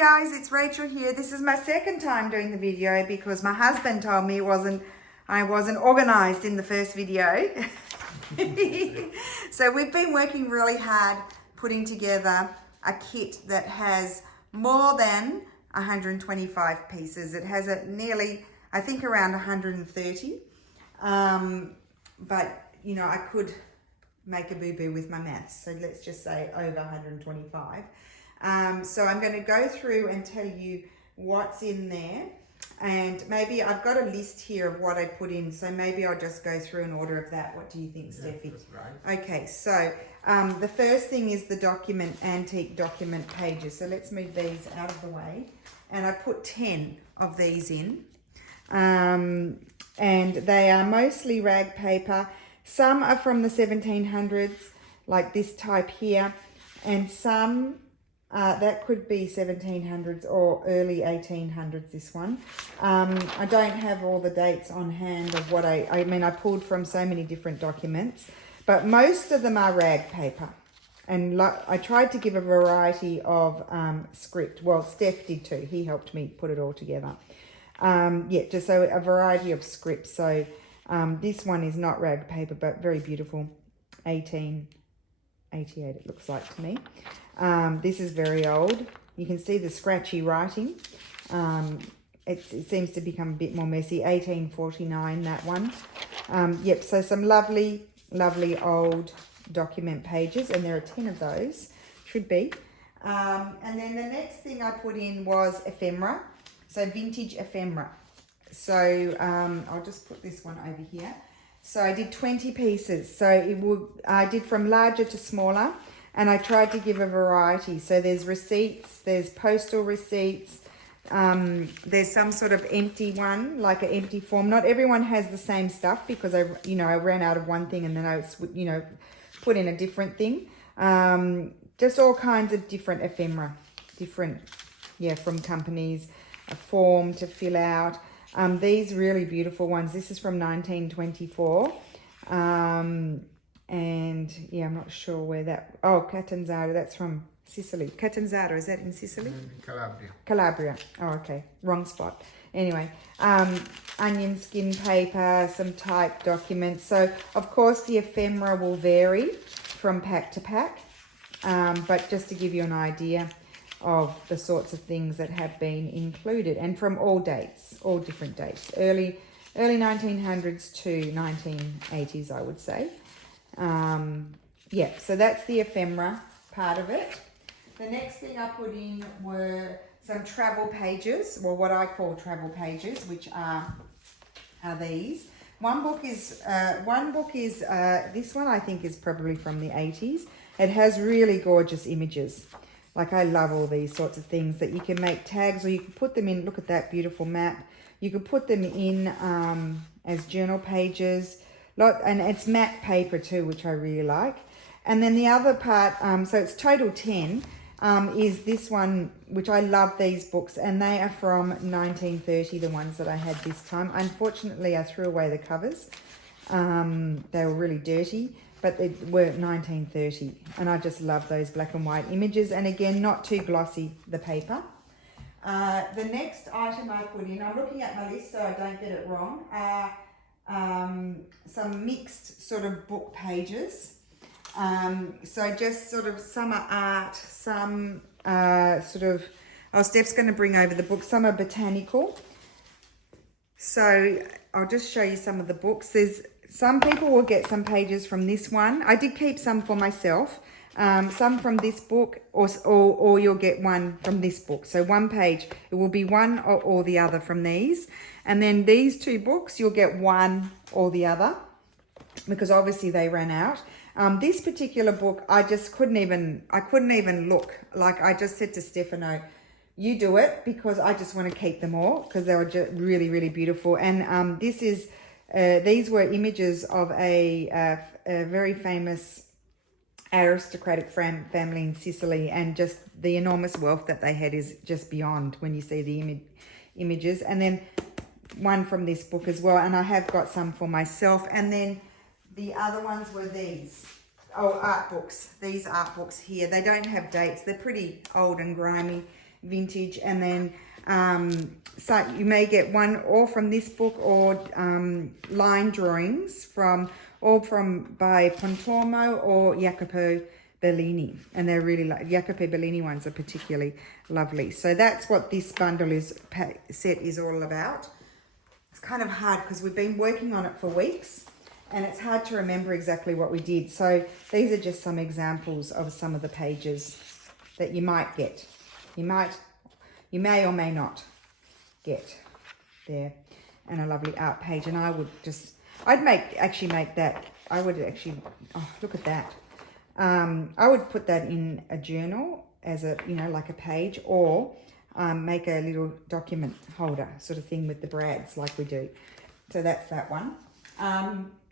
Guys, it's Rachel here. This is my second time doing the video because my husband told me I wasn't organized in the first video. So we've been working really hard putting together a kit that has more than 125 pieces. It has nearly, I think, around 130. But you know, I could make a boo-boo with my maths, so let's just say over 125. So I'm going to go through and tell you what's in there, and maybe I've got a list here of what I put in, so maybe I'll just go through an order of that. What do you think, Steffi? Right. Okay, so the first thing is the antique document pages. So let's move these out of the way, and I put 10 of these in, and they are mostly rag paper. Some are from the 1700s, like this type here, and some that could be 1700s or early 1800s, this one. I don't have all the dates on hand of what I mean, I pulled from so many different documents, but most of them are rag paper. And I tried to give a variety of script. Well, Steph did too. He helped me put it all together. Yeah, just so a variety of scripts. So this one is not rag paper, but very beautiful. 1888 it looks like to me. This is very old. You can see the scratchy writing. It seems to become a bit more messy. 1849, that one. Yep, so some lovely, lovely old document pages, and there are 10 of those, should be. And then the next thing I put in was ephemera, so vintage ephemera. So I'll just put this one over here. So I did 20 pieces. So I did from larger to smaller, and I tried to give a variety. So there's receipts, there's postal receipts, there's some sort of empty one, like an empty form. Not everyone has the same stuff because I ran out of one thing and then I put in a different thing. Just all kinds of different ephemera, from companies, a form to fill out. These really beautiful ones. This is from 1924. And yeah, I'm not sure where that, Catanzaro, that's from Sicily. Catanzaro, is that in Sicily? Calabria. Oh, okay. Wrong spot. Anyway, onion skin paper, some typed documents. So, of course, the ephemera will vary from pack to pack. But just to give you an idea of the sorts of things that have been included, and from all dates, all different dates, early 1900s to 1980s, I would say. Yeah, so that's the ephemera part of it. The next thing I put in were some travel pages, or what I call travel pages, which are these. One book is this one, I think, is probably from the 80s. It has really gorgeous images. Like, I love all these sorts of things that you can make tags, or you can put them in. Look at that beautiful map. You could put them in as journal pages. And it's matte paper too, which I really like. And then the other part, so it's total 10, is this one, which I love these books, and they are from 1930, the ones that I had this time. Unfortunately, I threw away the covers. They were really dirty, but they were 1930, and I just love those black and white images. And again, not too glossy, the paper. The next item I put in, I'm looking at my list so I don't get it wrong, some mixed sort of book pages. So just sort of, some are art, some Steph's going to bring over the books, some are botanical. So I'll just show you some of the books. Some people will get some pages from this one. I did keep some for myself. Some from this book, or you'll get one from this book. So one page, it will be one or the other from these. And then these two books, you'll get one or the other, because obviously they ran out. This particular book, I couldn't even look. Like, I just said to Stefano, you do it, because I just want to keep them all, because they were just really, really beautiful. And these were images of a very famous aristocratic family in Sicily, and just the enormous wealth that they had is just beyond when you see the images. And then one from this book as well, and I have got some for myself. And then the other ones were these art books. These art books here, they don't have dates, they're pretty old and grimy, vintage. And then so you may get one or from this book or line drawings by Pontormo or Jacopo Bellini, and they're really like Jacopo Bellini ones are particularly lovely. So that's what this bundle set is all about. It's kind of hard because we've been working on it for weeks and it's hard to remember exactly what we did. So these are just some examples of some of the pages that you might get. You may or may not get there. And a lovely art page. And I would actually make that. I would actually, oh, look at that. I would put that in a journal as a, like a page, or make a little document holder sort of thing with the brads like we do. So that's that one.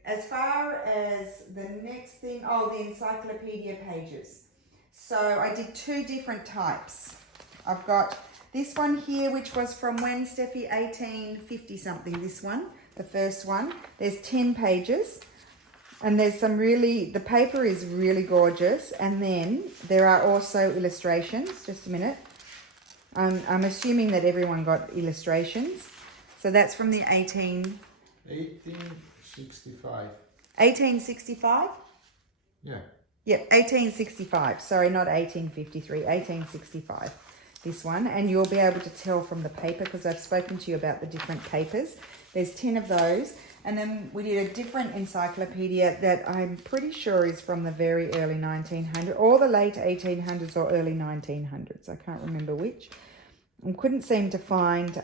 As far as the next thing, the encyclopedia pages. So I did 2 different types. I've got this one here, which was from when, Steffi? 1850 something, this one, the first one. There's 10 pages. And there's the paper is really gorgeous. And then there are also illustrations. Just a minute. I'm assuming that everyone got illustrations. So that's from the 1865. 1865? Yeah. Yep, 1865. Sorry, not 1853, 1865. This one. And you'll be able to tell from the paper because I've spoken to you about the different papers. There's 10 of those. And then we did a different encyclopedia that I'm pretty sure is from the very early 1900s, or the late 1800s or early 1900s. I can't remember which. I couldn't seem to find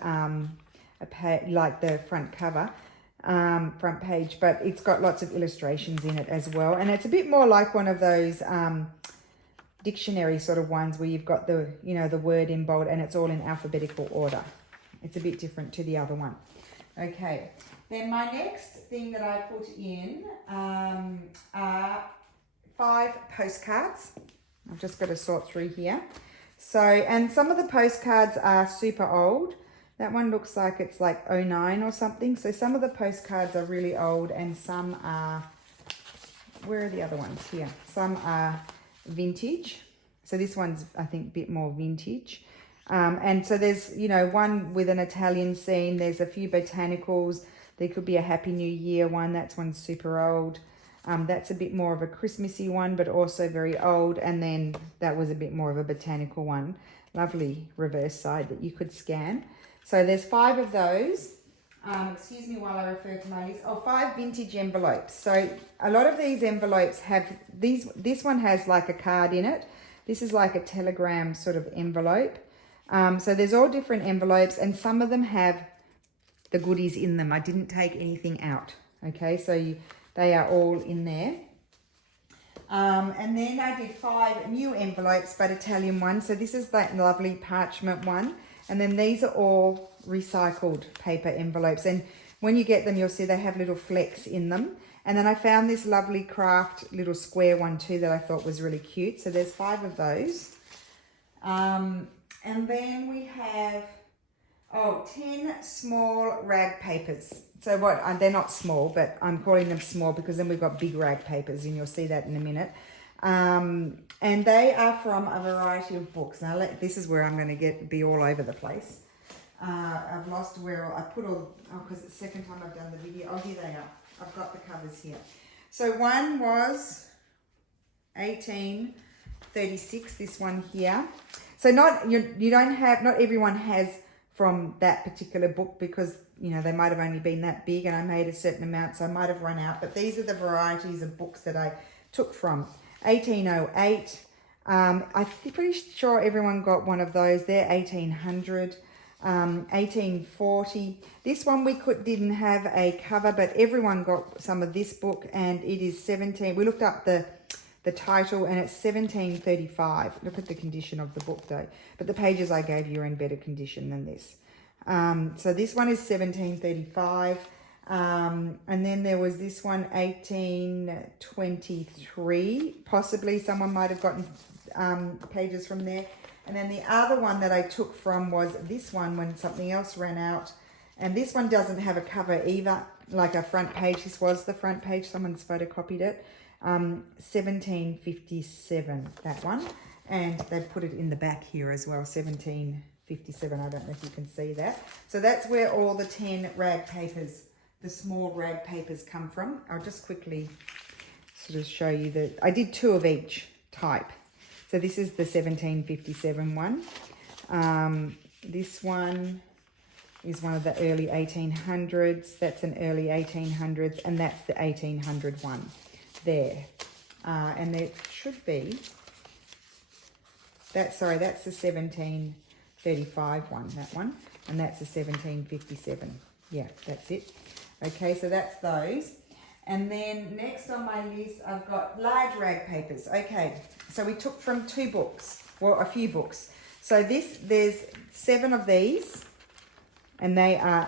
like the front cover, front page, but it's got lots of illustrations in it as well. And it's a bit more like one of those dictionary sort of ones where you've got the, the word in bold and it's all in alphabetical order. It's a bit different to the other one. Okay. Then my next thing that I put in are 5 postcards. I've just got to sort through here. So, and some of the postcards are super old. That one looks like it's like 09 or something. So some of the postcards are really old and some are, where are the other ones here? Some are vintage. So this one's, I think, a bit more vintage. And so there's, one with an Italian scene. There's a few botanicals. There could be a Happy New Year one. That's one's super old. That's a bit more of a Christmassy one, but also very old. And then that was a bit more of a botanical one. Lovely reverse side that you could scan. So there's 5 of those. Excuse me while I refer to my list. 5 vintage envelopes. So a lot of these envelopes have these. This one has like a card in it. This is like a telegram sort of envelope. So there's all different envelopes, and some of them have the goodies in them. I didn't take anything out. Okay, so they are all in there. And then I did 5 new envelopes, but Italian ones. So this is that lovely parchment one. And then these are all recycled paper envelopes. And when you get them, you'll see they have little flecks in them. And then I found this lovely craft little square one too that I thought was really cute. So there's 5 of those. And then we have 10 small rag papers. So they're not small, but I'm calling them small because then we've got big rag papers, and you'll see that in a minute. And they are from a variety of books. Now, this is where I'm going to be all over the place. I've lost where I put all, because it's the second time I've done the video. Here they are. I've got the covers here. So one was 1836, this one here. So not everyone has from that particular book because, they might have only been that big and I made a certain amount, so I might have run out. But these are the varieties of books that I took from. 1808. I'm pretty sure everyone got one of those. They're 1800. 1840. This one didn't have a cover, but everyone got some of this book, and it is 17. We looked up the title, and it's 1735. Look at the condition of the book though. But the pages I gave you are in better condition than this. So this one is 1735. And then there was this one, 1823. Possibly someone might have gotten pages from there. And then the other one that I took from was this one when something else ran out. And this one doesn't have a cover either, like a front page. This was the front page. Someone's photocopied it. 1757, that one. And they've put it in the back here as well, 1757. I don't know if you can see that. So that's where all the 10 rag papers, the small rag papers come from. I'll just quickly sort of show you that. I did 2 of each type. So this is the 1757 one. This one is one of the early 1800s. That's an early 1800s, and that's the 1800 one there. And there should be, that's the 1735 one, that one. And that's the 1757. Yeah, that's it. Okay, so that's those. And then next on my list, I've got large rag papers. Okay, so we took from 2 books, well, a few books. So there's 7 of these, and they are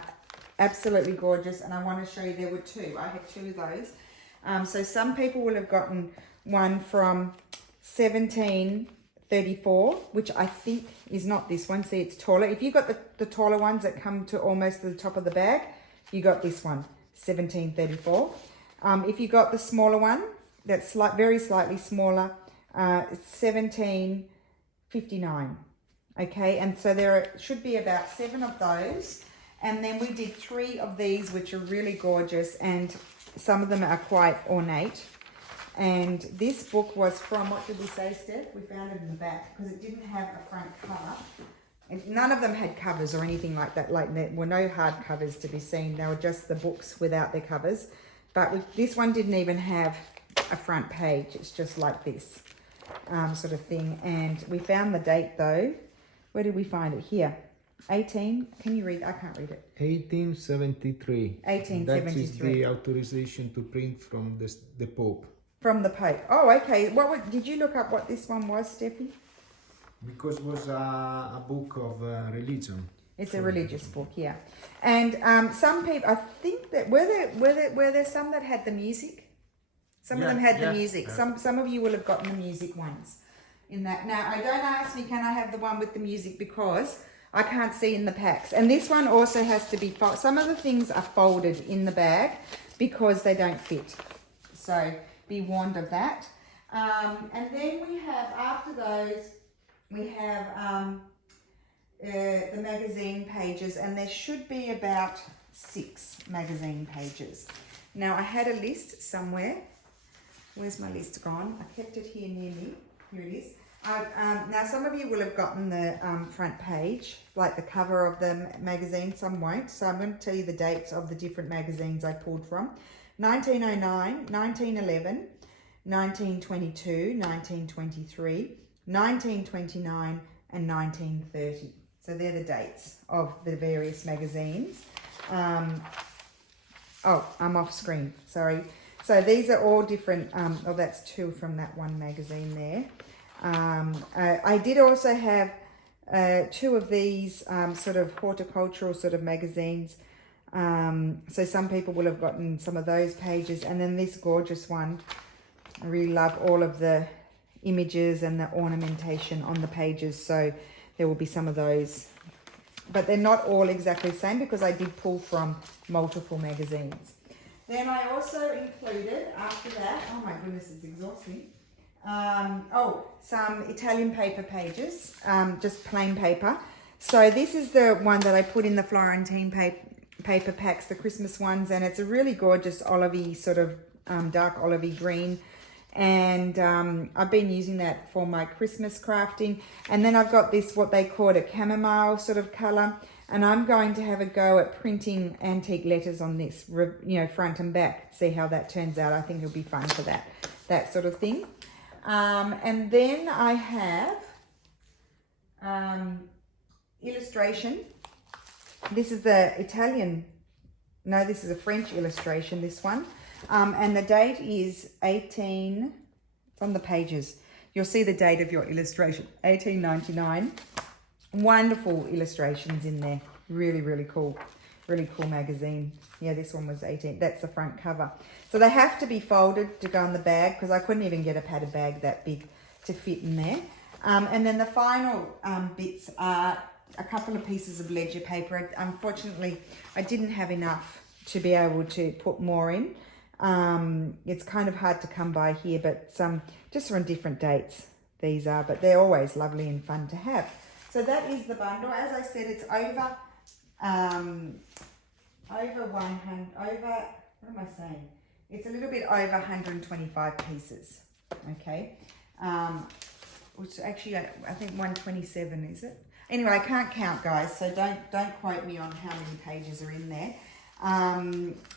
absolutely gorgeous. And I want to show you, there were 2. I had 2 of those. So some people will have gotten one from 1734, which I think is not this one. See, it's taller. If you got the taller ones that come to almost the top of the bag, you got this one, 1734. If you got the smaller one, that's very slightly smaller, it's 1759. Okay, and so there should be about 7 of those. And then we did 3 of these, which are really gorgeous, and some of them are quite ornate. And this book was from, what did we say, Steph? We found it in the back because it didn't have a front cover. And none of them had covers or anything like that. Like, there were no hard covers to be seen. They were just the books without their covers. But this one didn't even have a front page. It's just like this sort of thing. And we found the date though. Where did we find it? Here. 18. Can you read? I can't read it. 1873. 1873. That is the authorization to print from the Pope. From the Pope. Oh, okay. Did you look up what this one was, Steffi? Because it was a book of religion. It's a religious book, yeah. And some people, I think that were there some that had the music? Some of them had the music. Yeah. Some of you will have gotten the music ones in that. Now, don't ask me, can I have the one with the music, because I can't see in the packs. And this one also has to be folded. Some of the things are folded in the bag because they don't fit. So be warned of that. And then we have, after those, we have the magazine pages, and there should be about 6 magazine pages. Now, I had a list somewhere. Where's my list gone? I kept it here near me. Here it is. Now, some of you will have gotten the front page, like the cover of the magazine. Some won't. So I'm going to tell you the dates of the different magazines I pulled from. 1909, 1911, 1922, 1923, 1929, and 1930. So they're the dates of the various magazines. Oh, I'm off screen, sorry. So these are all different, that's 2 from that one magazine there. I did also have 2 of these sort of horticultural sort of magazines. So some people will have gotten some of those pages. And then this gorgeous one, I really love all of the images and the ornamentation on the pages. So there will be some of those. But they're not all exactly the same because I did pull from multiple magazines. Then I also included, after that, oh my goodness, it's exhausting. Some Italian paper pages, just plain paper. So this is the one that I put in the Florentine paper packs, the Christmas ones, and it's a really gorgeous olivey, sort of dark olivey green. And I've been using that for my Christmas crafting. And then I've got this, what they call a chamomile sort of colour. And I'm going to have a go at printing antique letters on this, front and back. See how that turns out. I think it'll be fun for that sort of thing. And then I have illustration. This is the this is a French illustration, this one. And the date is it's on the pages. You'll see the date of your illustration, 1899. Wonderful illustrations in there. Really, really cool. Really cool magazine. Yeah, this one was 18. That's the front cover. So they have to be folded to go in the bag because I couldn't even get a padded bag that big to fit in there. And then the final bits are a couple of pieces of ledger paper. Unfortunately, I didn't have enough to be able to put more in. It's kind of hard to come by here, but some just from different dates. these are, but they're always lovely and fun to have. So that is the bundle. As I said, it's over 100, what am I saying? It's a little bit over 125 pieces, okay? Which actually, I think 127, is it? Anyway, I can't count, guys, so don't quote me on how many pages are in there.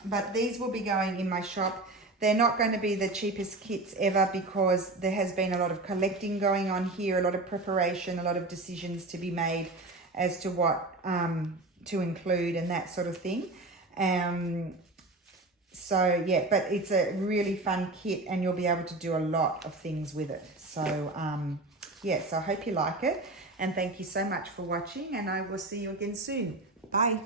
But these will be going in my shop. They're not going to be the cheapest kits ever because there has been a lot of collecting going on here, a lot of preparation, a lot of decisions to be made as to what to include and that sort of thing. So yeah, but it's a really fun kit and you'll be able to do a lot of things with it. So yeah, so I hope you like it and thank you so much for watching and I will see you again soon. Bye.